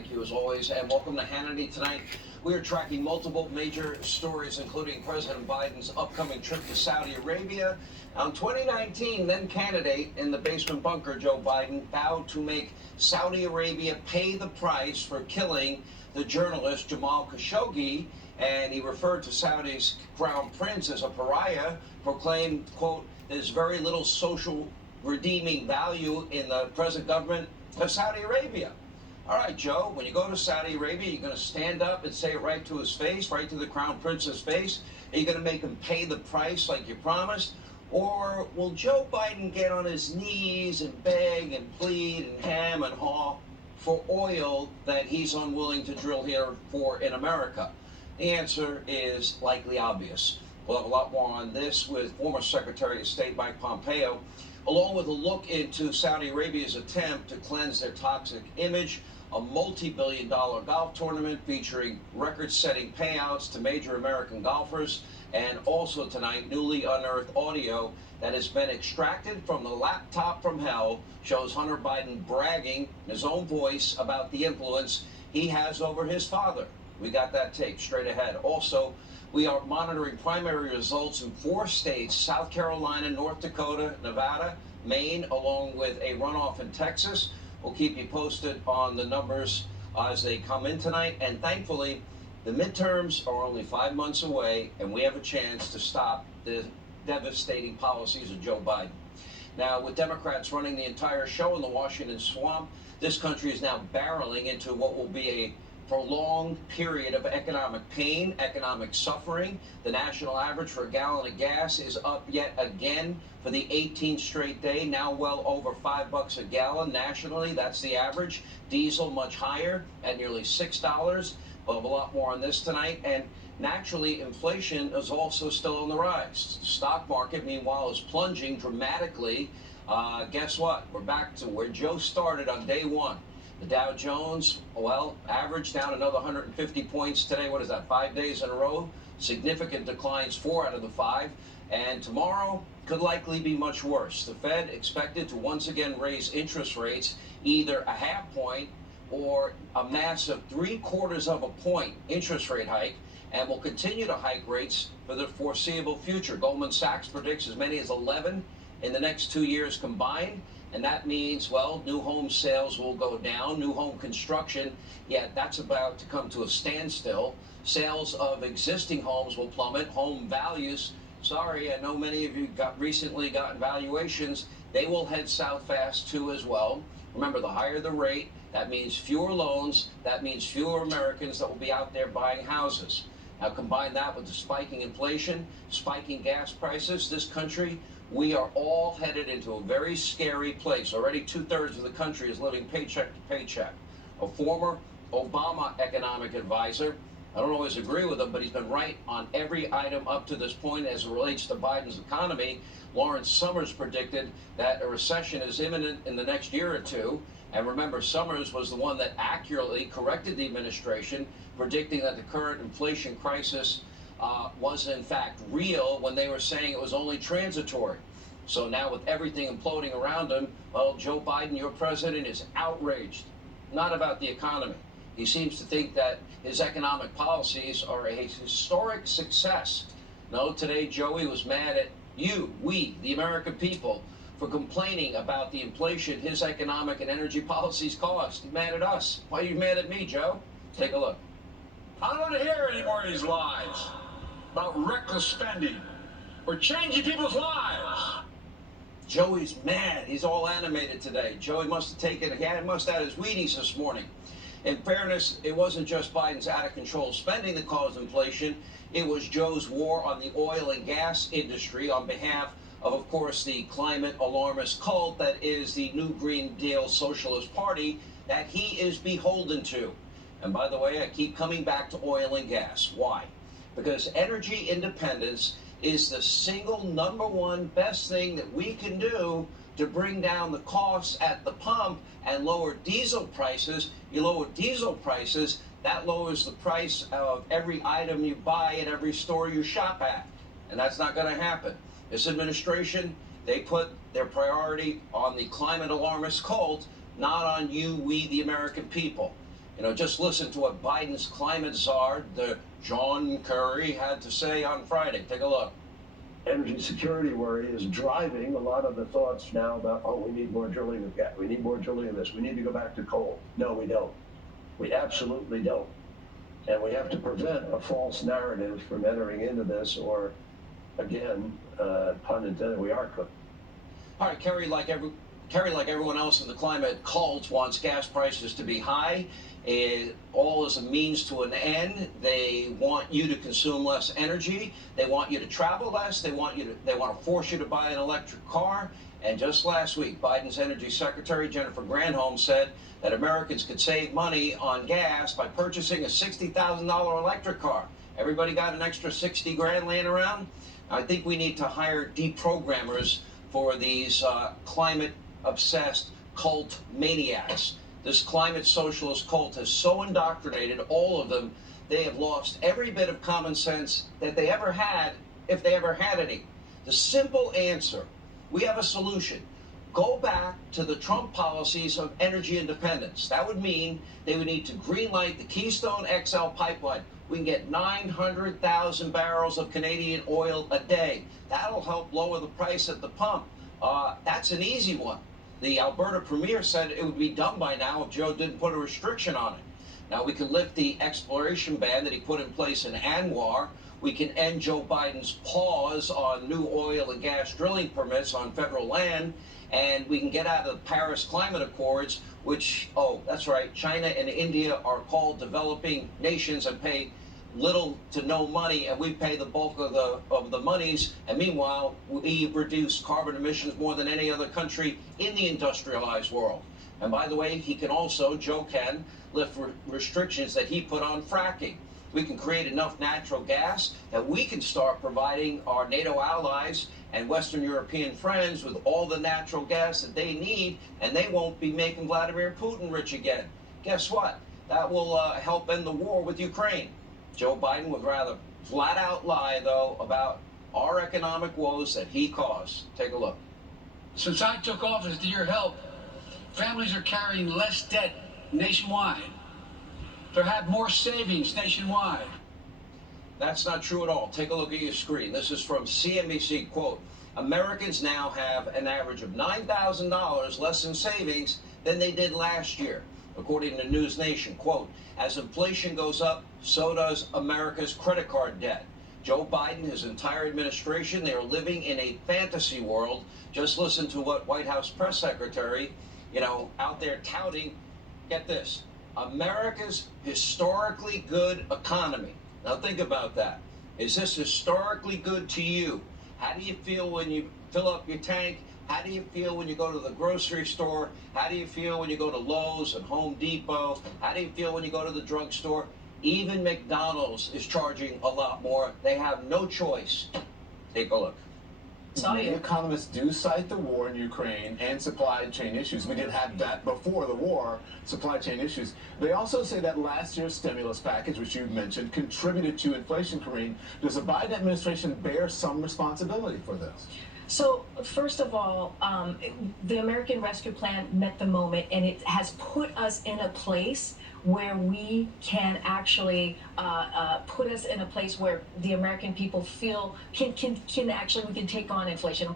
Thank you as always, and welcome to Hannity tonight. We are tracking multiple major stories, including President Biden's upcoming trip to Saudi Arabia. Now, in 2019, then candidate in the basement bunker, Joe Biden, vowed to make Saudi Arabia pay the price for killing the journalist Jamal Khashoggi, and he referred to Saudi's crown prince as a pariah, proclaimed, quote, there's very little social redeeming value in the present government of Saudi Arabia. All right, Joe, when you go to Saudi Arabia, you're going to stand up and say it right to his face, right to the crown prince's face? Are you going to make him pay the price like you promised? Or will Joe Biden get on his knees and beg and plead and ham and haw for oil that he's unwilling to drill here for in America? The answer is likely obvious. We'll have a lot more on this with former Secretary of State Mike Pompeo, along with a look into Saudi Arabia's attempt to cleanse their toxic image, a multi-billion-dollar golf tournament featuring record-setting payouts to major American golfers, and also tonight, newly unearthed audio that has been extracted from the laptop from hell shows Hunter Biden bragging in his own voice about the influence he has over his father. We got that tape straight ahead. Also, we are monitoring primary results in 4 states, South Carolina, North Dakota, Nevada, Maine, along with a runoff in Texas. We'll keep you posted on the numbers as they come in tonight. And thankfully, the midterms are only 5 months away, and we have a chance to stop the devastating policies of Joe Biden. Now, with Democrats running the entire show in the Washington swamp, this country is now barreling into what will be a prolonged period of economic pain, economic suffering. The national average for a gallon of gas is up yet again for the 18th straight day, now well over $5 a gallon nationally. That's the average. Diesel much higher at nearly $6. We'll have a lot more on this tonight. And naturally, inflation is also still on the rise. The stock market, meanwhile, is plunging dramatically. Guess what? We're back to where Joe started on day one. The Dow Jones, well, averaged down another 150 points today. What is that, 5 days in a row? Significant declines, 4 out of the 5. And tomorrow could likely be much worse. The Fed expected to once again raise interest rates, either a half point or a massive 3/4 of a point interest rate hike, and will continue to hike rates for the foreseeable future. Goldman Sachs predicts as many as 11 in the next 2 years combined. And that means, well, new home sales will go down, new home construction, yeah, that's about to come to a standstill. Sales of existing homes will plummet, home values, sorry, I know many of you recently gotten valuations, they will head south fast too as well. Remember, the higher the rate, that means fewer loans, that means fewer Americans that will be out there buying houses. Now combine that with the spiking inflation, spiking gas prices, this country, we are all headed into a very scary place. Already 2/3 of the country is living paycheck to paycheck. A former Obama economic advisor, I don't always agree with him, but he's been right on every item up to this point as it relates to Biden's economy. Lawrence Summers predicted that a recession is imminent in the next year or two. And remember, Summers was the one that accurately corrected the administration, predicting that the current inflation crisis was in fact real when they were saying it was only transitory. So now with everything imploding around him, well, Joe Biden, your president, is outraged, not about the economy. He seems to think that his economic policies are a historic success. No, today Joey was mad at you, we, the American people, for complaining about the inflation his economic and energy policies caused. He's mad at us. Why are you mad at me, Joe? Take a look. I don't want to hear any more of these lies about reckless spending or changing people's lives. Joey's mad. He's all animated today. Joey must have must have had his Wheaties this morning. In fairness, it wasn't just Biden's out-of-control spending that caused inflation. It was Joe's war on the oil and gas industry on behalf of course, the climate alarmist cult that is the New Green Deal Socialist Party that he is beholden to. And by the way, I keep coming back to oil and gas. Why? Because energy independence is the single #1 best thing that we can do to bring down the costs at the pump and lower diesel prices. You lower diesel prices, that lowers the price of every item you buy at every store you shop at. And that's not going to happen. This administration, they put their priority on the climate alarmist cult, not on you, we, the American people. Just listen to what Biden's climate czar, the John Kerry, had to say on Friday. Take a look. Energy security worry is driving a lot of the thoughts now about, oh, we need more drilling of gas, we need more drilling of this, we need to go back to coal. No, we don't. We absolutely don't. And we have to prevent a false narrative from entering into this, or, again, pun intended, we are cooked. All right, Kerry, like everyone else in the climate cult, wants gas prices to be high. All is a means to an end. They want you to consume less energy. They want you to travel less. They want to force you to buy an electric car. And just last week, Biden's Energy Secretary Jennifer Granholm said that Americans could save money on gas by purchasing a $60,000 electric car. Everybody got an extra 60 grand laying around? I think we need to hire deprogrammers for these climate-obsessed cult maniacs. This climate socialist cult has so indoctrinated all of them, they have lost every bit of common sense that they ever had, if they ever had any. The simple answer, we have a solution. Go back to the Trump policies of energy independence. That would mean they would need to greenlight the Keystone XL pipeline. We can get 900,000 barrels of Canadian oil a day. That'll help lower the price at the pump. That's an easy one. The Alberta Premier said it would be done by now if Joe didn't put a restriction on it. Now we can lift the exploration ban that he put in place in ANWR. We can end Joe Biden's pause on new oil and gas drilling permits on federal land. And we can get out of the Paris Climate Accords, which, oh, that's right, China and India are called developing nations and pay little to no money, and we pay the bulk of the monies, and meanwhile we reduce carbon emissions more than any other country in the industrialized world. And by the way, Joe can lift restrictions that he put on fracking. We can create enough natural gas that we can start providing our NATO allies and Western European friends with all the natural gas that they need, and they won't be making Vladimir Putin rich again. Guess what? That will help end the war with Ukraine. Joe Biden would rather flat out lie, though, about our economic woes that he caused. Take a look. Since I took office, to your help, families are carrying less debt nationwide. They have more savings nationwide. That's not true at all. Take a look at your screen. This is from CNBC. Quote, Americans now have an average of $9,000 less in savings than they did last year, according to News Nation. Quote, as inflation goes up, so does America's credit card debt. Joe Biden, his entire administration, they are living in a fantasy world. Just listen to what White House press secretary, out there touting, get this, America's historically good economy. Now think about that. Is this historically good to you? How do you feel when you fill up your tank? How do you feel when you go to the grocery store? How do you feel when you go to Lowe's and Home Depot? How do you feel when you go to the drugstore? Even McDonald's is charging a lot more. They have no choice. Take a look. Many economists do cite the war in Ukraine and supply chain issues. We did have that before the war, supply chain issues. They also say that last year's stimulus package, which you mentioned, contributed to inflation. Karine, does the Biden administration bear some responsibility for this? So, first of all, the American Rescue Plan met the moment, and it has put us in a place where we can actually put us in a place where the American people feel we can take on inflation.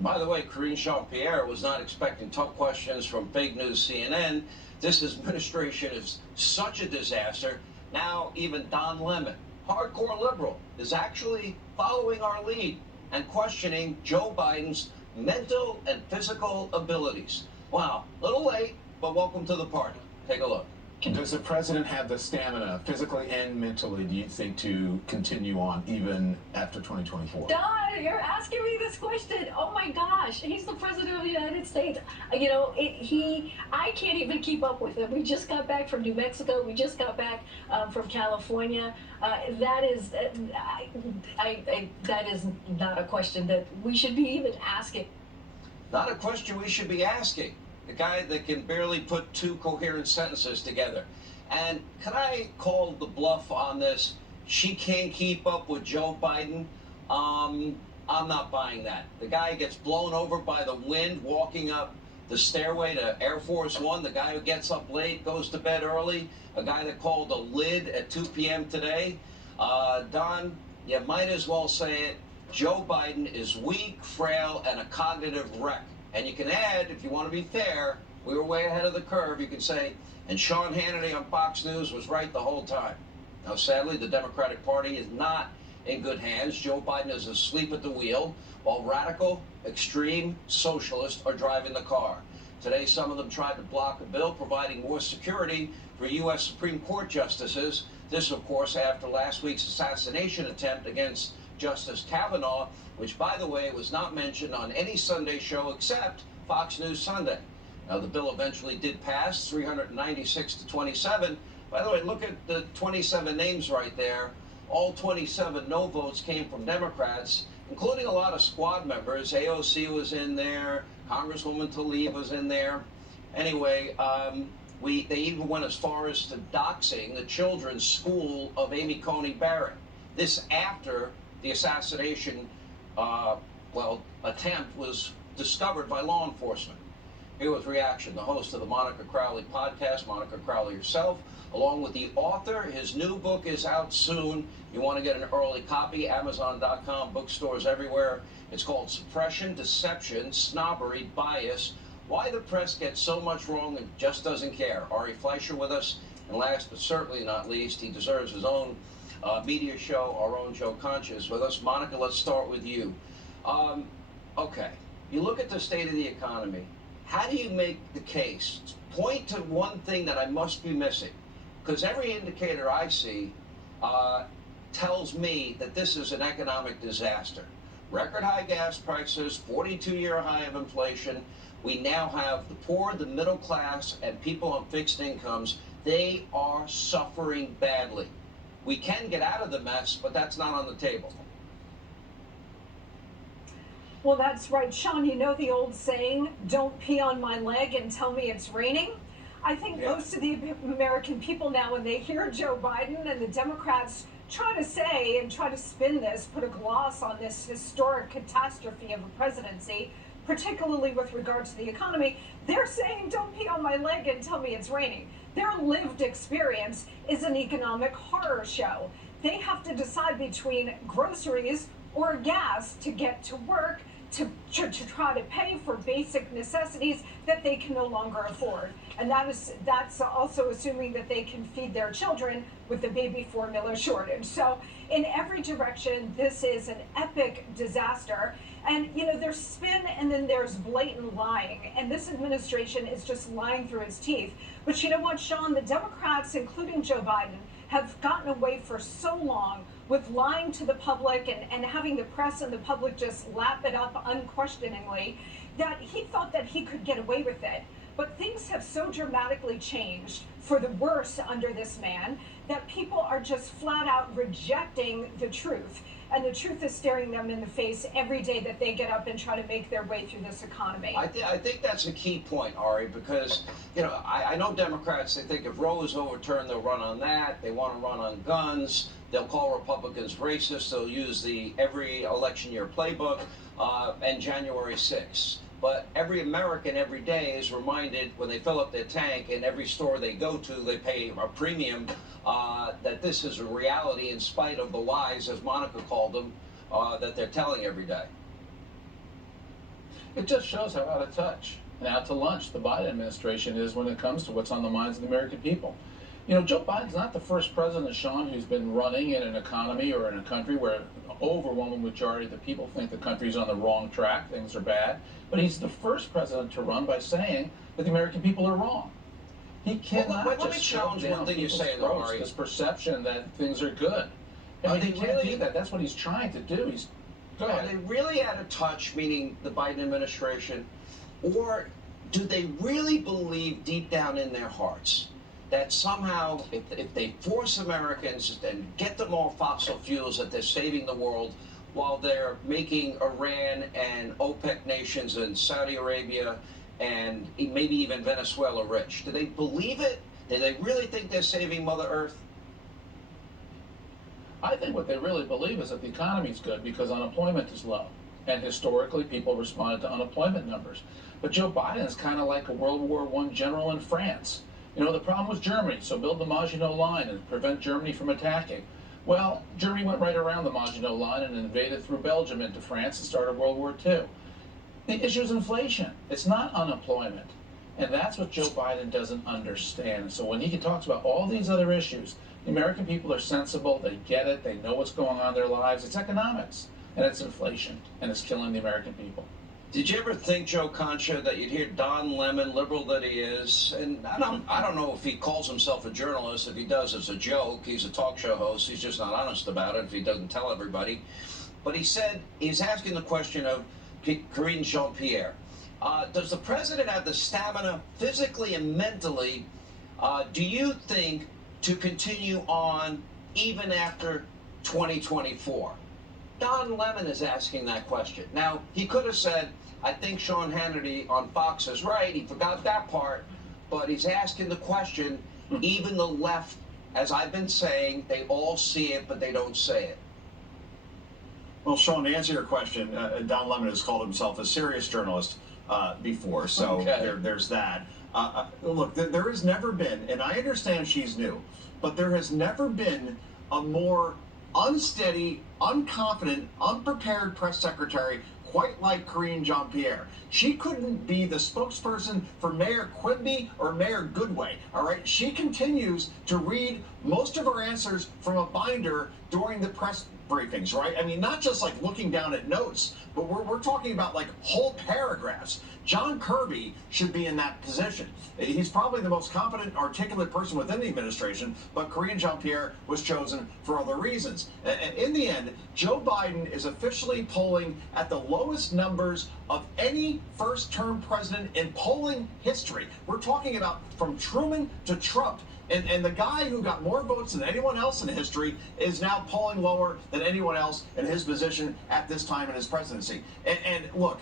By the way, Karine Jean-Pierre was not expecting tough questions from fake news CNN. This administration is such a disaster. Now even Don Lemon, hardcore liberal, is actually following our lead and questioning Joe Biden's mental and physical abilities. Wow, little late, but welcome to the party. Take a look. Does the president have the stamina, physically and mentally, do you think, to continue on even after 2024? Don, you're asking me this question. Oh my gosh, he's the president of the United States. I can't even keep up with him. We just got back from New Mexico. We just got back from California. That is not a question that we should be even asking. Not a question we should be asking. The guy that can barely put two coherent sentences together. And can I call the bluff on this? She can't keep up with Joe Biden. I'm not buying that. The guy gets blown over by the wind walking up the stairway to Air Force One, the guy who gets up late, goes to bed early, a guy that called a lid at 2 p.m. today. Don, you might as well say it. Joe Biden is weak, frail, and a cognitive wreck. And you can add, if you want to be fair, we were way ahead of the curve. You can say, and Sean Hannity on Fox News was right the whole time. Now, sadly, the Democratic Party is not in good hands. Joe Biden is asleep at the wheel, while radical, extreme socialists are driving the car. Today, some of them tried to block a bill providing more security for U.S. Supreme Court justices. This, of course, after last week's assassination attempt against Justice Kavanaugh, which, by the way, was not mentioned on any Sunday show except Fox News Sunday. Now, the bill eventually did pass, 396 to 27. By the way, look at the 27 names right there. All 27 no votes came from Democrats, including a lot of squad members. AOC was in there. Congresswoman Tlaib was in there. Anyway, they even went as far as to doxing the children's school of Amy Coney Barrett. This after the assassination, attempt was discovered by law enforcement. Here with reaction, the host of the Monica Crowley podcast, Monica Crowley herself, along with the author. His new book is out soon. You want to get an early copy, Amazon.com, bookstores everywhere. It's called Suppression, Deception, Snobbery, Bias, Why the Press Gets So Much Wrong and Just Doesn't Care. Ari Fleischer with us. And last but certainly not least, he deserves his own media show, our own Joe Conscious with us. Monica, let's start with you. Okay, you look at the state of the economy. How do you make the case? Point to one thing that I must be missing. Because every indicator I see tells me that this is an economic disaster. Record high gas prices, 42-year high of inflation. We now have the poor, the middle class, and people on fixed incomes. They are suffering badly. We can get out of the mess, but that's not on the table. Well, that's right, Sean. You know the old saying, don't pee on my leg and tell me it's raining? I think most of the American people now, when they hear Joe Biden and the Democrats try to say and try to spin this, put a gloss on this historic catastrophe of a presidency, particularly with regard to the economy, they're saying, don't pee on my leg and tell me it's raining. Their lived experience is an economic horror show. They have to decide between groceries or gas to get to work, to try to pay for basic necessities that they can no longer afford. And that's also assuming that they can feed their children with the baby formula shortage. So in every direction, this is an epic disaster. And, you know, there's spin and then there's blatant lying. And this administration is just lying through its teeth. But you know what, Sean? The Democrats, including Joe Biden, have gotten away for so long with lying to the public and having the press and the public just lap it up unquestioningly that he thought that he could get away with it. But things have so dramatically changed for the worse under this man that people are just flat out rejecting the truth. And the truth is staring them in the face every day that they get up and try to make their way through this economy. I think that's a key point, Ari, because, you know, I know Democrats, they think if Roe is overturned, they'll run on that. They want to run on guns. They'll call Republicans racist. They'll use the every election year playbook and January 6th. But every American every day is reminded when they fill up their tank in every store they go to, they pay a premium, that this is a reality in spite of the lies, as Monica called them, that they're telling every day. It just shows how out of touch and out to lunch the Biden administration is when it comes to what's on the minds of the American people. You know, Joe Biden's not the first president, Sean, who's been running in an economy or in a country where an overwhelming majority of the people think the country's on the wrong track, things are bad. But he's the first president to run by saying that the American people are wrong. He cannot let me challenge one thing you say, though, Ari. This perception that things are good. I mean, he can't do that. That's what he's trying to do. Go ahead. Are they really out of touch, meaning the Biden administration, or do they really believe deep down in their hearts that somehow, if they force Americans and get them off fossil fuels, that they're saving the world while they're making Iran and OPEC nations and Saudi Arabia and maybe even Venezuela rich? Do they believe it? Do they really think they're saving Mother Earth? I think what they really believe is that the economy's good because unemployment is low. And historically, people responded to unemployment numbers. But Joe Biden is kind of like a World War I general in France. You know, the problem was Germany, so build the Maginot Line and prevent Germany from attacking. Well, Germany went right around the Maginot Line and invaded through Belgium into France and started World War II. The issue is inflation. It's not unemployment. And that's what Joe Biden doesn't understand. So when he talks about all these other issues, the American people are sensible, they get it, they know what's going on in their lives. It's economics, and it's inflation, and it's killing the American people. Did you ever think, Joe Concha, that you'd hear Don Lemon, liberal that he is, and I don't know if he calls himself a journalist. If he does, it's a joke. He's a talk show host. He's just not honest about it if he doesn't tell everybody. But he said, he's asking the question of Karine Jean-Pierre. Does the president have the stamina physically and mentally, do you think, to continue on even after 2024? Don Lemon is asking that question. Now, he could have said, I think Sean Hannity on Fox is right. He forgot that part. But he's asking the question, even the left, as I've been saying, they all see it, but they don't say it. Well, Sean, to answer your question, Don Lemon has called himself a serious journalist before, so Okay. there's that. Look, there has never been, and I understand she's new, but there has never been a more unsteady, unconfident, unprepared press secretary quite like Karine Jean-Pierre. She couldn't be the spokesperson for Mayor Quimby or Mayor Goodway, all right? She continues to read most of her answers from a binder during the press briefings, right? I mean, not just like looking down at notes, but we're talking about like whole paragraphs. John Kirby should be in that position. He's probably the most competent, articulate person within the administration, but Karine Jean-Pierre was chosen for other reasons. And in the end, Joe Biden is officially polling at the lowest numbers of any first-term president in polling history. We're talking about from Truman to Trump. And the guy who got more votes than anyone else in history is now polling lower than anyone else in his position at this time in his presidency. And look,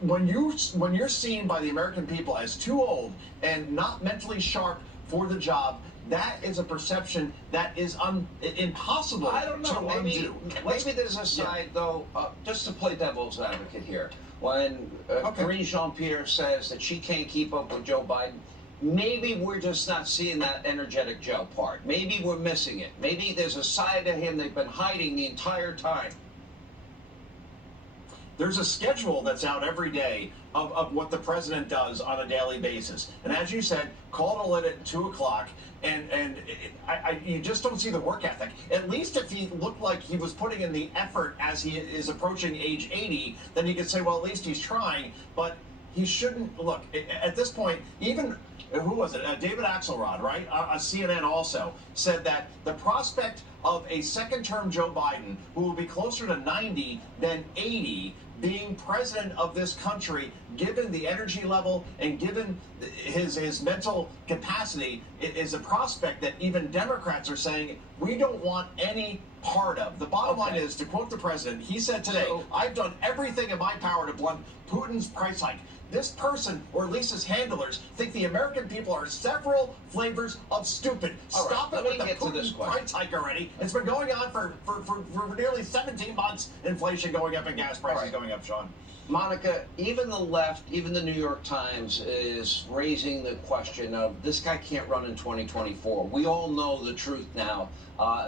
when you're seen by the American people as too old and not mentally sharp for the job, that is a perception that is impossible I don't know. to undo. Maybe there's a side, though, just to play devil's advocate here. When Karine Jean-Pierre says that she can't keep up with Joe Biden, maybe we're just not seeing that energetic Joe part. Maybe we're missing it. Maybe there's a side of him they've been hiding the entire time. There's a schedule that's out every day of what the president does on a daily basis. And as you said, call to it at 2 o'clock, and you just don't see the work ethic. At least if he looked like he was putting in the effort as he is approaching age 80, then you could say, well, at least he's trying. But he shouldn't, look, at this point, even, who was it? David Axelrod, right? CNN also said that the prospect of a second-term Joe Biden, who will be closer to 90 than 80, being president of this country, given the energy level and given his mental capacity, is a prospect that even Democrats are saying we don't want any part of. The bottom line is, to quote the president, he said today, I've done everything in my power to blunt Putin's price hike. This person, or at least his handlers, think the American people are several flavors of stupid. Stop it with the Putin price hike already. It's been going on for nearly 17 months. Inflation going up and gas prices going up, Sean. Monica, even the left, even the New York Times is raising the question of this guy can't run in 2024. We all know the truth now.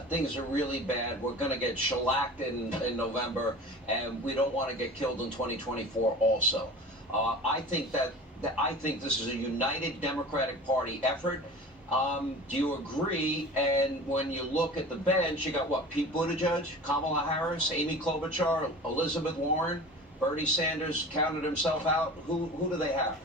Things are really bad. We're going to get shellacked in November, and we don't want to get killed in 2024 also. I think this is a united Democratic Party effort. Do you agree? And when you look at the bench, you got what? Pete Buttigieg, Kamala Harris, Amy Klobuchar, Elizabeth Warren, Bernie Sanders counted himself out. Who do they have?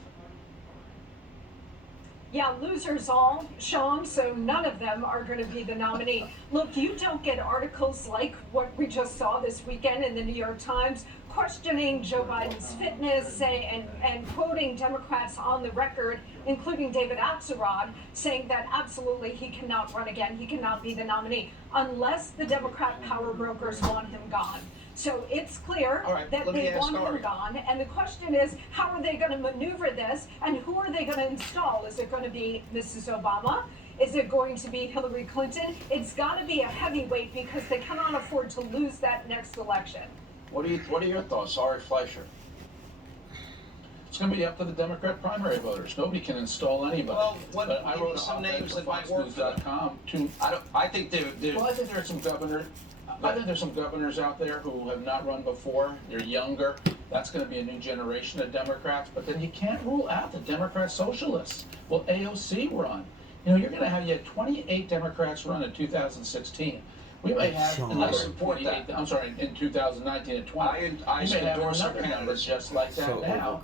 Yeah, losers all, Sean, so none of them are going to be the nominee. Look, you don't get articles like what we just saw this weekend in the New York Times questioning Joe Biden's fitness and quoting Democrats on the record, including David Axelrod, saying that absolutely he cannot run again, he cannot be the nominee, unless the Democrat power brokers want him gone. So it's clear that they want him gone, and the question is, how are they going to maneuver this, and who are they going to install? Is it going to be Mrs. Obama? Is it going to be Hillary Clinton? It's got to be a heavyweight because they cannot afford to lose that next election. What are your thoughts, Ari Fleischer? It's going to be up to the Democrat primary voters. Nobody can install anybody. Well, but I give wrote me some names that might Fox work for them. News.com to. I think they're Well, I think there's some governors. I think there's some governors out there who have not run before. They're younger. That's going to be a new generation of Democrats. But then you can't rule out the Democrat socialists. Will AOC run? You know, you're going to have 28 Democrats run in 2016. We may have another support 28. that. I'm sorry, in 2019 and 20. I we may have endorse another number just like that now.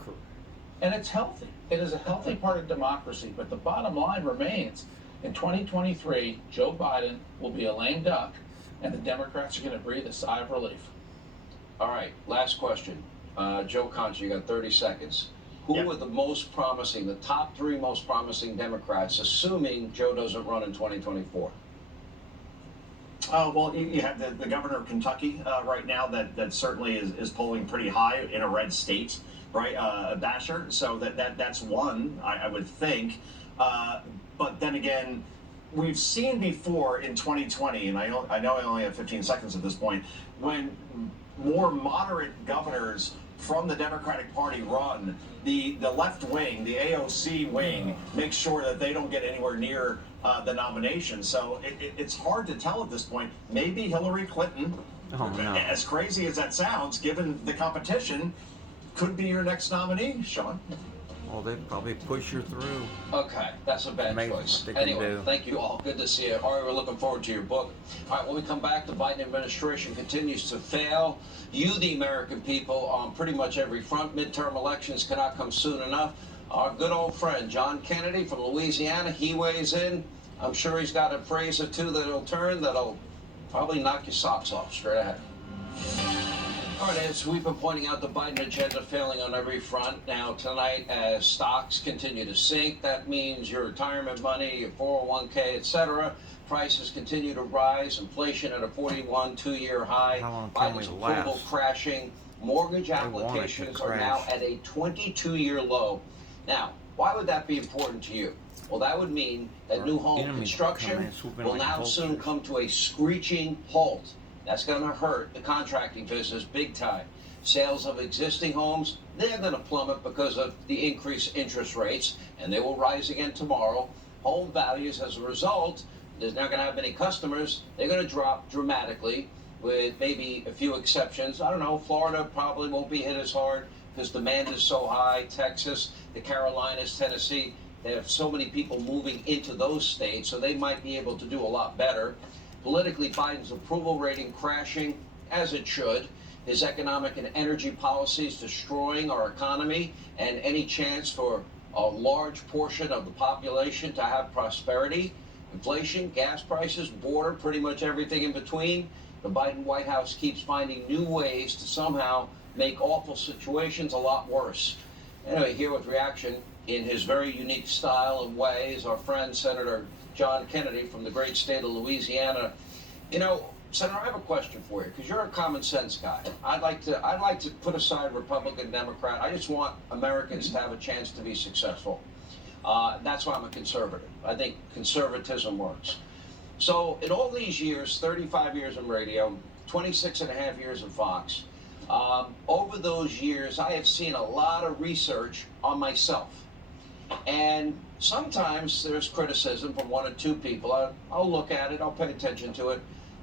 And it's healthy. It is a healthy part of democracy. But the bottom line remains, in 2023, Joe Biden will be a lame duck, and the Democrats are going to breathe a sigh of relief. All right, last question. Joe Concha, you got 30 seconds. Who Yep. are the most promising, the top 3 most promising Democrats, assuming Joe doesn't run in 2024? Well, you have the governor of Kentucky right now that certainly is polling pretty high in a red state, right? Basher. So that's one, I would think. But then again, we've seen before in 2020, and I know I only have 15 seconds at this point, when more moderate governors from the Democratic Party run, the left wing, the AOC wing, makes sure that they don't get anywhere near the nomination. So it's hard to tell at this point. Maybe Hillary Clinton, as crazy as that sounds, given the competition, could be your next nominee, Sean. Well, they'd probably push her through. Okay, that's a bad choice. Anyway, thank you all. Good to see you. Ari, we're looking forward to your book. All right, when we come back, the Biden administration continues to fail you, the American people, on pretty much every front. Midterm elections cannot come soon enough. Our good old friend, John Kennedy from Louisiana, he weighs in. I'm sure he's got a phrase or two that'll probably knock your socks off straight ahead. All right, as we've been pointing out, the Biden agenda failing on every front. Now, tonight, as stocks continue to sink, that means your retirement money, your 401k, etc., prices continue to rise. Inflation at a 41 two-year high. Biden's approval crashing. Mortgage applications are now at a 22-year low. Now, why would that be important to you? Well, that would mean that new home construction will now soon come to a screeching halt. That's going to hurt the contracting business big time. Sales of existing homes, they're going to plummet because of the increased interest rates, and they will rise again tomorrow. Home values, as a result, there's not going to have many customers. They're going to drop dramatically, with maybe a few exceptions. I don't know, Florida probably won't be hit as hard because demand is so high. Texas, the Carolinas, Tennessee, they have so many people moving into those states, so they might be able to do a lot better. Politically, Biden's approval rating crashing, as it should. His economic and energy policies destroying our economy and any chance for a large portion of the population to have prosperity. Inflation, gas prices, border, pretty much everything in between. The Biden White House keeps finding new ways to somehow make awful situations a lot worse. Anyway, here with reaction in his very unique style and way is our friend Senator John Kennedy from the great state of Louisiana. You know, Senator, I have a question for you because you're a common sense guy. I'd like to put aside Republican, Democrat. I just want Americans to have a chance to be successful. That's why I'm a conservative. I think conservatism works. So in all these years, 35 years in radio, 26 and a half years in Fox, over those years, I have seen a lot of research on myself. And sometimes there's criticism from 1 or 2 people. I'll look at it, I'll pay attention to it.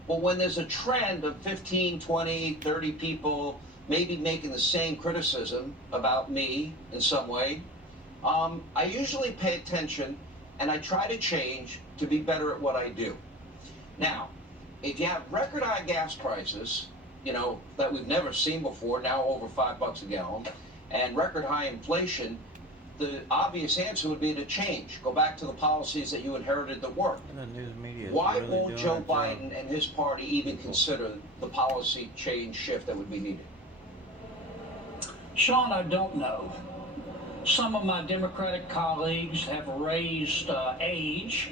But when there's a trend of 15, 20, 30 people maybe making the same criticism about me in some way, I usually pay attention and I try to change to be better at what I do. Now, if you have record high gas prices, you know, that we've never seen before, now over $5 a gallon, and record high inflation, the obvious answer would be to change. Go back to the policies that you inherited that work. Why won't Joe Biden and his party even consider the policy change shift that would be needed? Sean, I don't know. Some of my Democratic colleagues have raised age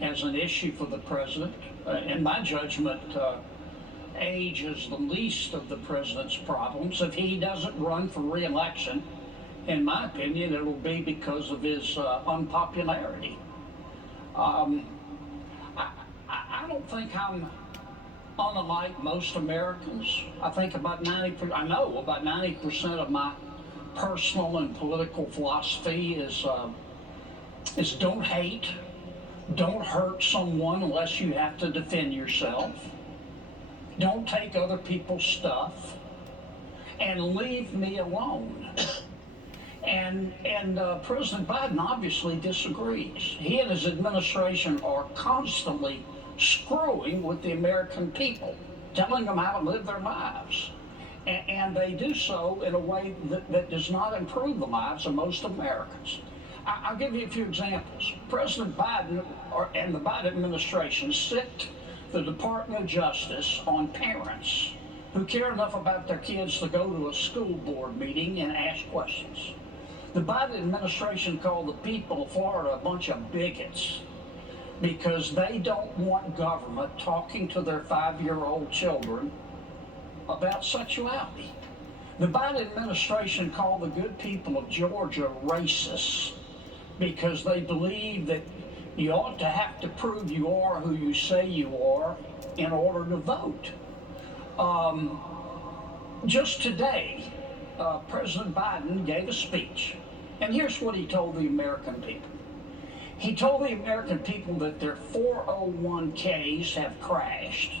as an issue for the president. In my judgment, age is the least of the president's problems. If he doesn't run for re-election, in my opinion, it will be because of his unpopularity. I don't think I'm unlike most Americans. I think about 90%, I know about 90% of my personal and political philosophy is don't hate, don't hurt someone unless you have to defend yourself, don't take other people's stuff, and leave me alone. And President Biden obviously disagrees. He and his administration are constantly screwing with the American people, telling them how to live their lives. And they do so in a way that does not improve the lives of most Americans. I'll give you a few examples. President Biden and the Biden administration sit the Department of Justice on parents who care enough about their kids to go to a school board meeting and ask questions. The Biden administration called the people of Florida a bunch of bigots because they don't want government talking to their 5-year-old children about sexuality. The Biden administration called the good people of Georgia racists because they believe that you ought to have to prove you are who you say you are in order to vote. Just today, President Biden gave a speech, and here's what he told the American people. He told the American people that their 401ks have crashed,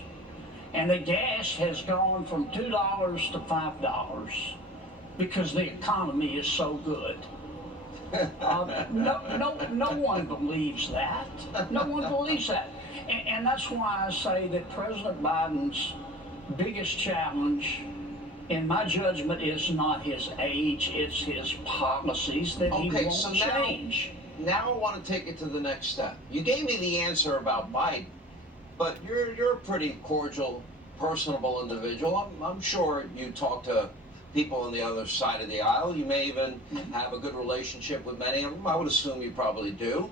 and the gas has gone from $2 to $5 because the economy is so good. No one believes that. No one believes that. And that's why I say that President Biden's biggest challenge, in my judgment, is not his age, it's his policies that he won't change. Now I want to take it to the next step. You gave me the answer about Biden, but you're a pretty cordial, personable individual. I'm sure you talk to people on the other side of the aisle. You may even have a good relationship with many of them. I would assume you probably do.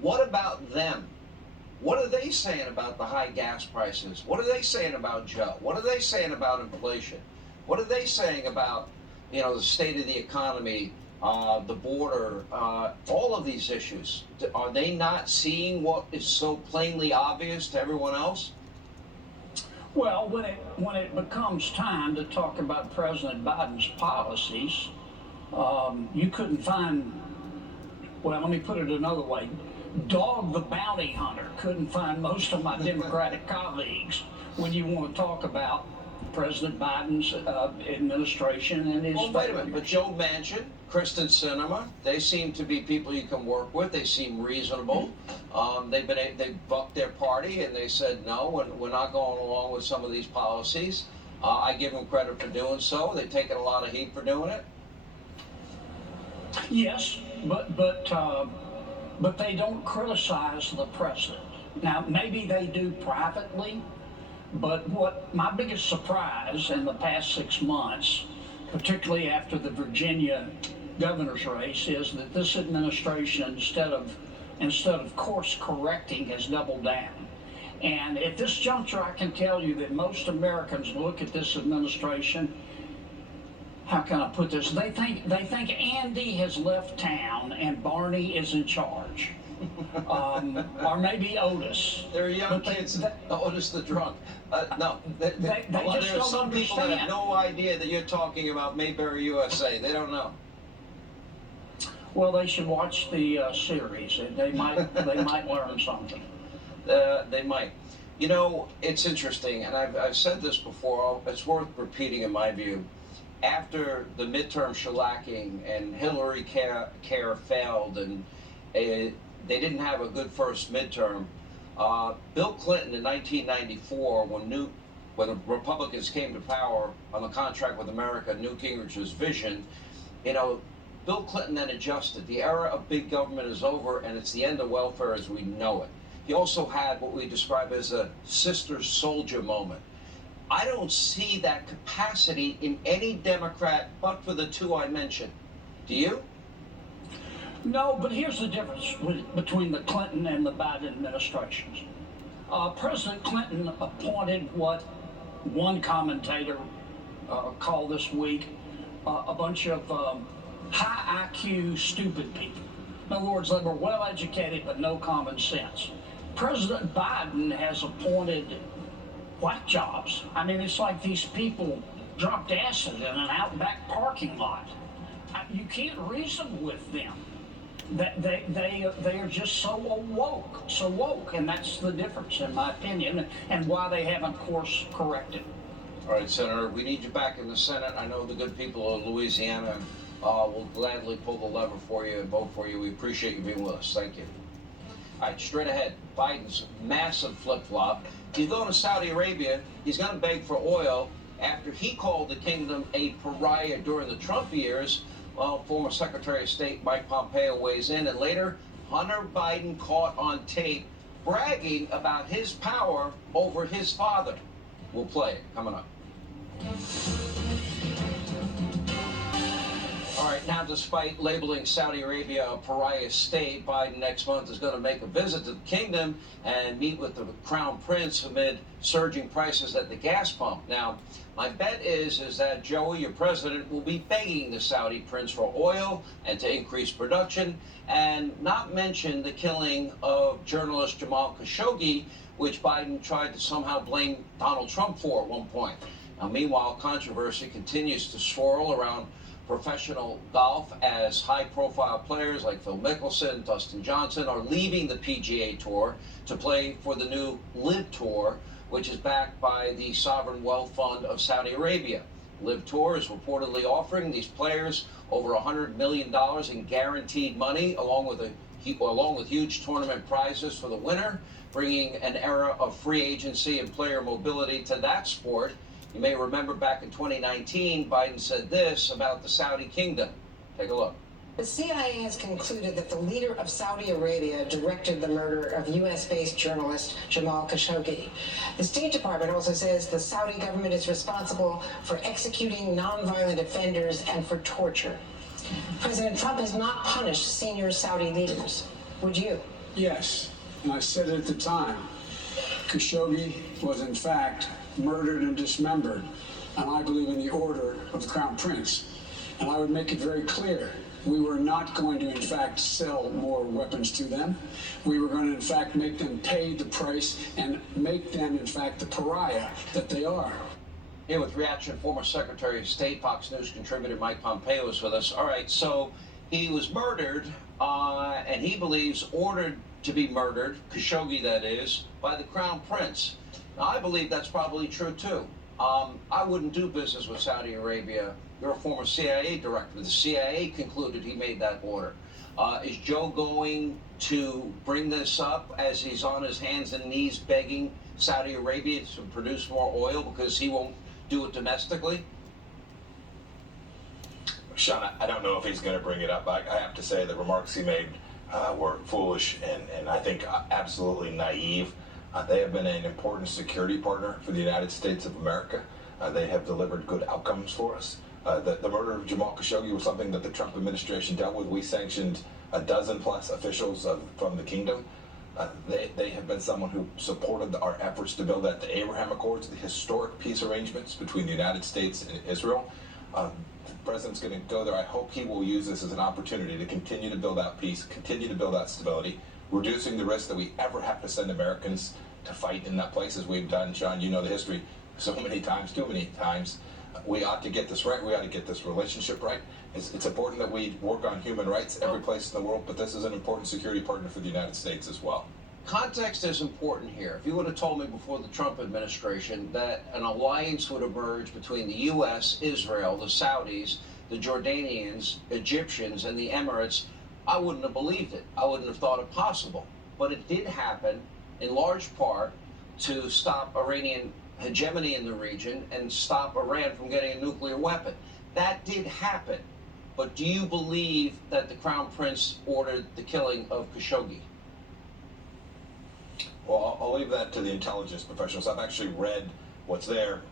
What about them? What are they saying about the high gas prices? What are they saying about Joe? What are they saying about inflation? What are they saying about, the state of the economy, the border, all of these issues? Are they not seeing what is so plainly obvious to everyone else? Well, when it becomes time to talk about President Biden's policies, you couldn't find, well, let me put it another way. Dog the bounty hunter couldn't find most of my Democratic colleagues when you want to talk about President Biden's administration and his. Well, wait a minute, but Joe Manchin, Kristen Sinema, they seem to be people you can work with. They seem reasonable. They bucked their party and they said no, and we're not going along with some of these policies. I give them credit for doing so. They've taken a lot of heat for doing it. Yes, but they don't criticize the president. Now, maybe they do privately, but what my biggest surprise in the past 6 months, particularly after the Virginia governor's race, is that this administration, instead of course correcting, has doubled down. And at this juncture, I can tell you that most Americans look at this administration, how can I put this? They think Andy has left town and Barney is in charge, or maybe Otis. They're young kids. Otis the drunk. No, they just there are don't some people that have understand. no idea that you're talking about Mayberry, USA. They don't know. Well, they should watch the series. They might learn something. They might. It's interesting, and I've said this before. It's worth repeating in my view. After the midterm shellacking and Hillary care failed and they didn't have a good first midterm, Bill Clinton in 1994, when the Republicans came to power on the contract with America, Newt Gingrich's vision, Bill Clinton then adjusted. The era of big government is over and it's the end of welfare as we know it. He also had what we describe as a sister soldier moment. I don't see that capacity in any Democrat but for the two I mentioned. Do you? No, but here's the difference between the Clinton and the Biden administrations. President Clinton appointed what one commentator called this week a bunch of high IQ stupid people. In other words, they were well educated but no common sense. President Biden has appointed whack jobs. I mean, it's like these people dropped acid in an outback parking lot. You can't reason with them. They are just so woke, and that's the difference, in my opinion, and why they haven't course corrected. All right, Senator, we need you back in the Senate. I know the good people of Louisiana will gladly pull the lever for you and vote for you. We appreciate you being with us. Thank you. All right, straight ahead, Biden's massive flip-flop. He's going to Saudi Arabia. He's going to beg for oil after he called the kingdom a pariah during the Trump years. Well, former Secretary of State Mike Pompeo weighs in, and later, Hunter Biden caught on tape bragging about his power over his father. We'll play it coming up. All right, now despite labeling Saudi Arabia a pariah state, Biden next month is going to make a visit to the kingdom and meet with the crown prince amid surging prices at the gas pump. Now, my bet is that Joey, your president, will be begging the Saudi prince for oil and to increase production, and not mention the killing of journalist Jamal Khashoggi, which Biden tried to somehow blame Donald Trump for at one point. Now, meanwhile, controversy continues to swirl around professional golf as high-profile players like Phil Mickelson, Dustin Johnson are leaving the PGA Tour to play for the new LIV Tour, which is backed by the Sovereign Wealth Fund of Saudi Arabia. LIV Tour is reportedly offering these players over $100 million in guaranteed money, along with huge tournament prizes for the winner, bringing an era of free agency and player mobility to that sport. You may remember back in 2019, Biden said this about the Saudi kingdom. Take a look. The CIA has concluded that the leader of Saudi Arabia directed the murder of U.S.-based journalist Jamal Khashoggi. The State Department also says the Saudi government is responsible for executing nonviolent offenders and for torture. President Trump has not punished senior Saudi leaders. Would you? Yes, and I said it at the time. Khashoggi was in fact murdered and dismembered, and I believe in the order of the Crown Prince. And I would make it very clear, we were not going to in fact sell more weapons to them. We were going to in fact make them pay the price and make them in fact the pariah that they are. Here with reaction, former Secretary of State, Fox News contributor Mike Pompeo is with us. All right, so he was murdered, and he believes ordered to be murdered, Khashoggi that is, by the Crown Prince. Now, I believe that's probably true, too. I wouldn't do business with Saudi Arabia. You're a former CIA director. The CIA concluded he made that order. Is Joe going to bring this up as he's on his hands and knees begging Saudi Arabia to produce more oil because he won't do it domestically? Sean, I don't know if he's going to bring it up. I have to say the remarks he made were foolish and I think absolutely naive. They have been an important security partner for the United States of America. They have delivered good outcomes for us. The murder of Jamal Khashoggi was something that the Trump administration dealt with. We sanctioned a dozen plus officials from the kingdom. They have been someone who supported our efforts to build out the Abraham Accords, the historic peace arrangements between the United States and Israel. The president's going to go there. I hope he will use this as an opportunity to continue to build out peace, continue to build out stability, reducing the risk that we ever have to send Americans to fight in that place as we've done. John, you know the history so many times, too many times. We ought to get this right. We ought to get this relationship right. It's important that we work on human rights every place in the world, but this is an important security partner for the United States as well. Context is important here. If you would have told me before the Trump administration that an alliance would emerge between the U.S., Israel, the Saudis, the Jordanians, Egyptians, and the Emirates, I wouldn't have believed it. I wouldn't have thought it possible. But it did happen in large part to stop Iranian hegemony in the region and stop Iran from getting a nuclear weapon. That did happen. But do you believe that the Crown Prince ordered the killing of Khashoggi? Well, I'll leave that to the intelligence professionals. I've actually read what's there.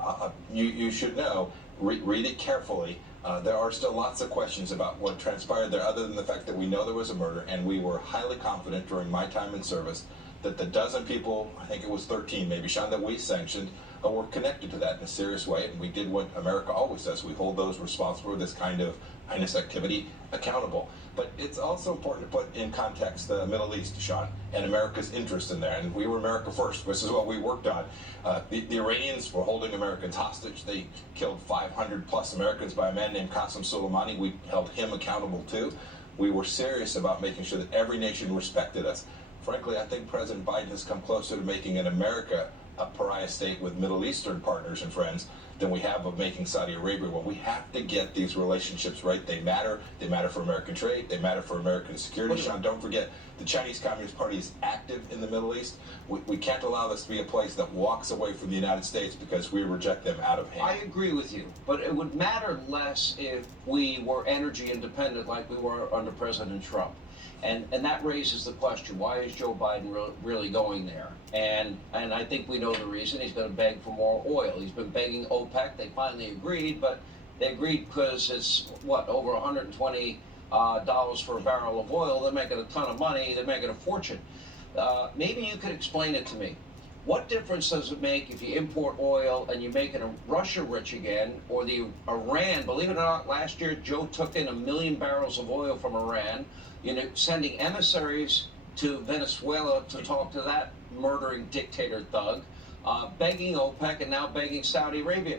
You should know, read it carefully. There are still lots of questions about what transpired there, other than the fact that we know there was a murder, and we were highly confident during my time in service that the dozen people, I think it was 13 maybe, Sean, that we sanctioned, were connected to that in a serious way. And we did what America always does. We hold those responsible for this kind of heinous activity accountable. But it's also important to put in context the Middle East, Sean, and America's interest in there. And we were America first. This is what we worked on. The Iranians were holding Americans hostage. They killed 500 plus Americans by a man named Qasem Soleimani. We held him accountable too. We were serious about making sure that every nation respected us. Frankly, I think President Biden has come closer to making an America a pariah state with Middle Eastern partners and friends than we have of making Saudi Arabia one. We have to get these relationships right. They matter. They matter for American trade. They matter for American security. Sean, don't forget, the Chinese Communist Party is active in the Middle East. We can't allow this to be a place that walks away from the United States because we reject them out of hand. I agree with you, but it would matter less if we were energy independent like we were under President Trump. And that raises the question, why is Joe Biden really going there? And I think we know the reason. He's going to beg for more oil. He's been begging OPEC. They finally agreed, but they agreed because it's, what, over $120 for a barrel of oil. They're making a ton of money. They're making a fortune. Maybe you could explain it to me. What difference does it make if you import oil and you're making Russia rich again, or the Iran? Believe it or not, last year Joe took in 1 million barrels of oil from Iran, sending emissaries to Venezuela to talk to that murdering dictator thug, begging OPEC and now begging Saudi Arabia.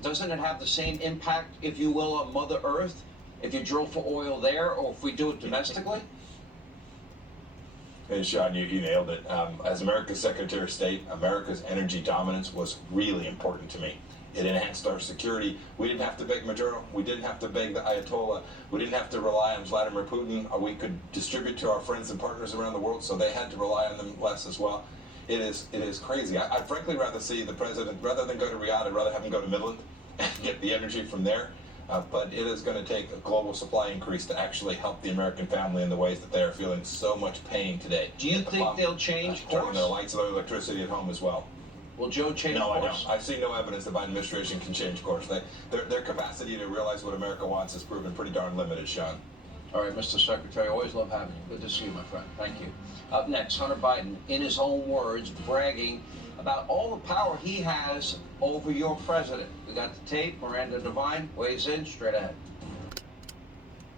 Doesn't it have the same impact, if you will, on Mother Earth if you drill for oil there or if we do it domestically? And Sean, you nailed it. As America's Secretary of State, America's energy dominance was really important to me. It enhanced our security. We didn't have to beg Maduro. We didn't have to beg the Ayatollah. We didn't have to rely on Vladimir Putin. We could distribute to our friends and partners around the world, so they had to rely on them less as well. It is crazy. I'd frankly rather see the president, rather than go to Riyadh, I'd rather have him go to Midland and get the energy from there. But it is going to take a global supply increase to actually help the American family in the ways that they are feeling so much pain today. Do you think they'll change course? Turning their lights and their electricity at home as well. Will Joe change course? No, I don't. I see no evidence the Biden administration can change course. Their capacity to realize what America wants is proven pretty darn limited, Sean. All right, Mr. Secretary, always love having you. Good to see you, my friend. Thank you. Up next, Hunter Biden, in his own words, bragging about all the power he has over your president. We got the tape. Miranda Devine weighs in straight ahead.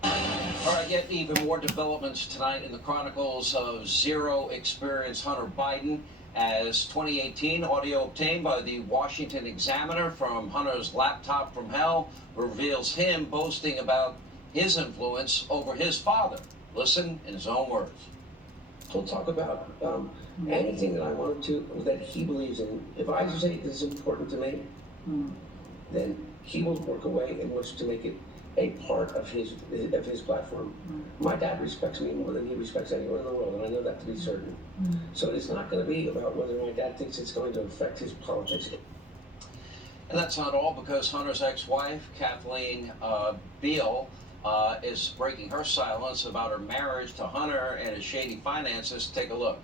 All right, yet even more developments tonight in the chronicles of zero experience Hunter Biden, as 2018 audio obtained by the Washington Examiner from Hunter's laptop from hell reveals him boasting about his influence over his father. Listen in his own words. He'll talk about anything that I wanted to, that he believes in. If I say this is important to me, then he will work a way in which to make it a part of his platform. My dad respects me more than he respects anyone in the world, and I know that to be certain. So it's not going to be about whether my dad thinks it's going to affect his politics. And that's not all, because Hunter's ex-wife, Kathleen Beale, is breaking her silence about her marriage to Hunter and his shady finances. Take a look.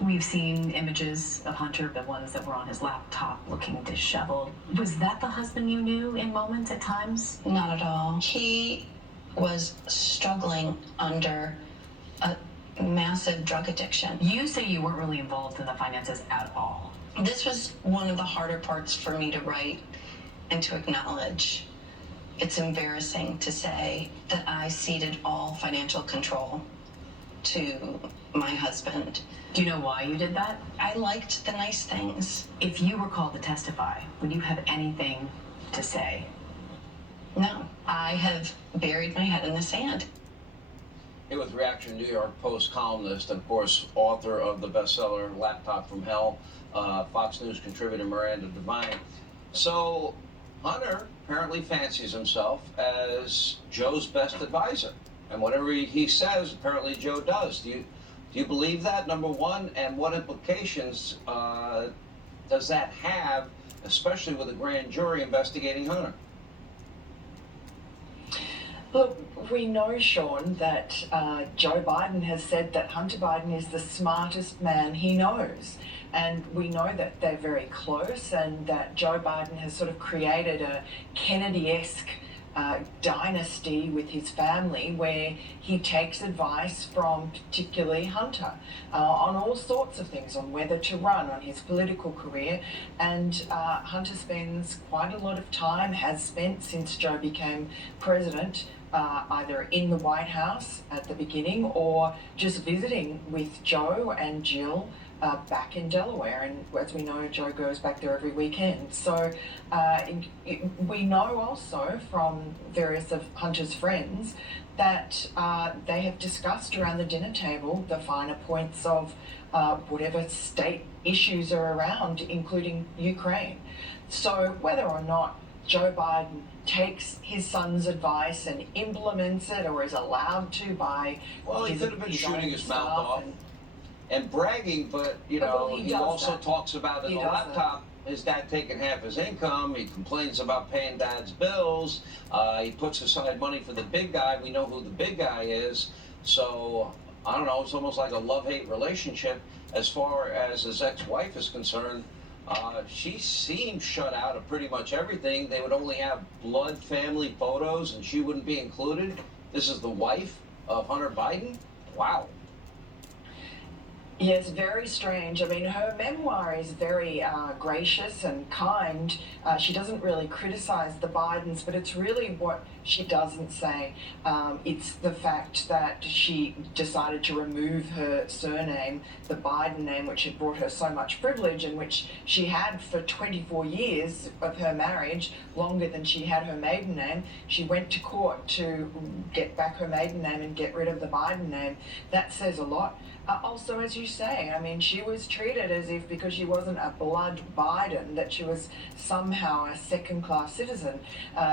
We've seen images of Hunter, the ones that were on his laptop, looking disheveled. Was that the husband you knew in moments at times? Not at all. He was struggling under a massive drug addiction. You say you weren't really involved in the finances at all. This was one of the harder parts for me to write and to acknowledge. It's embarrassing to say that I ceded all financial control to my husband. Do you know why you did that? I liked the nice things. If you were called to testify, would you have anything to say? No, I have buried my head in the sand. Here with reaction, New York Post columnist and, of course, author of the bestseller Laptop from Hell, Fox News contributor Miranda Devine. So Hunter apparently fancies himself as Joe's best advisor. And whatever he says, apparently Joe does. Do you believe that, number one? And what implications does that have, especially with a grand jury investigating Hunter? Look, we know, Sean, that Joe Biden has said that Hunter Biden is the smartest man he knows. And we know that they're very close, and that Joe Biden has sort of created a Kennedy-esque dynasty with his family where he takes advice from particularly Hunter on all sorts of things, on whether to run, on his political career. And Hunter spends quite a lot of time, has spent since Joe became president, either in the White House at the beginning or just visiting with Joe and Jill back in Delaware. And as we know, Joe goes back there every weekend. So we know also from various of Hunter's friends that they have discussed around the dinner table the finer points of whatever state issues are around, including Ukraine. So whether or not Joe Biden takes his son's advice and implements it, or is allowed to by he could have been shooting his mouth off and bragging, but you know, he also talks about in the laptop his dad taking half his income. He complains about paying dad's bills. He puts aside money for the big guy. We know who the big guy is. So I don't know, it's almost like a love-hate relationship. As far as his ex-wife is concerned, she seems shut out of pretty much everything. They would only have blood family photos and she wouldn't be included. This is the wife of Hunter Biden? Wow. Yes, very strange. I mean, her memoir is very gracious and kind. She doesn't really criticize the Bidens, but it's really what she doesn't say. It's the fact that she decided to remove her surname, the Biden name, which had brought her so much privilege and which she had for 24 years of her marriage, longer than she had her maiden name. She went to court to get back her maiden name and get rid of the Biden name. That says a lot. Also, as you say, I mean, she was treated as if because she wasn't a blood Biden, that she was somehow a second-class citizen.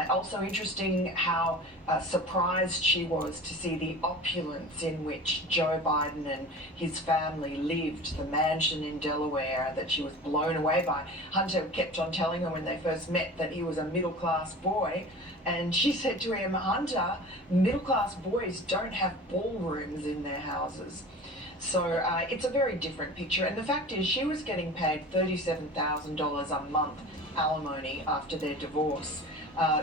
Also interesting how surprised she was to see the opulence in which Joe Biden and his family lived, the mansion in Delaware that she was blown away by. Hunter kept on telling her when they first met that he was a middle-class boy. And she said to him, Hunter, middle-class boys don't have ballrooms in their houses. So it's a very different picture. And the fact is, she was getting paid $37,000 a month alimony after their divorce.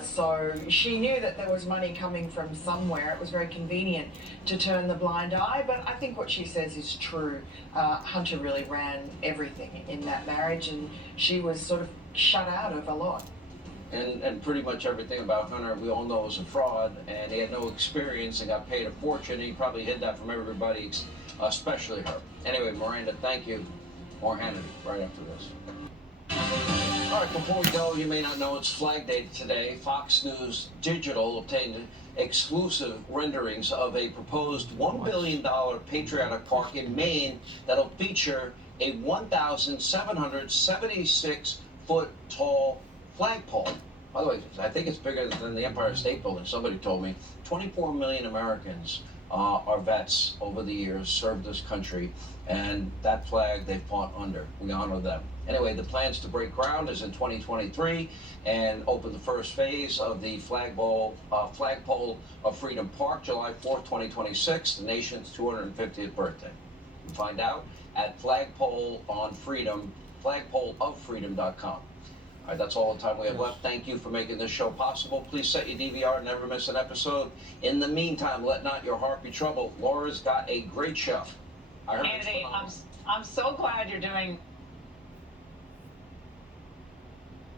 So she knew that there was money coming from somewhere. It was very convenient to turn the blind eye. But I think what she says is true. Hunter really ran everything in that marriage, and she was sort of shut out of a lot. And pretty much everything about Hunter we all know is a fraud, and he had no experience and got paid a fortune. He probably hid that from everybody, especially her. Anyway, Miranda, thank you. More Hannity right after this. All right, before we go, you may not know it's Flag Day today. Fox News Digital obtained exclusive renderings of a proposed $1 billion patriotic park in Maine that'll feature a 1,776-foot tall flagpole. By the way, I think it's bigger than the Empire State Building. Somebody told me 24 million Americans are vets over the years, served this country, and that flag they fought under. We honor them. Anyway, the plans to break ground is in 2023 and open the first phase of the flagpole of Freedom Park, July 4th, 2026, the nation's 250th birthday. You can find out at flagpoleoffreedom.com. All right, that's all the time we have left. Thank you for making this show possible. Please set your DVR, never miss an episode. In the meantime, let not your heart be troubled. Laura's got a great show. Hannity, I'm so glad you're doing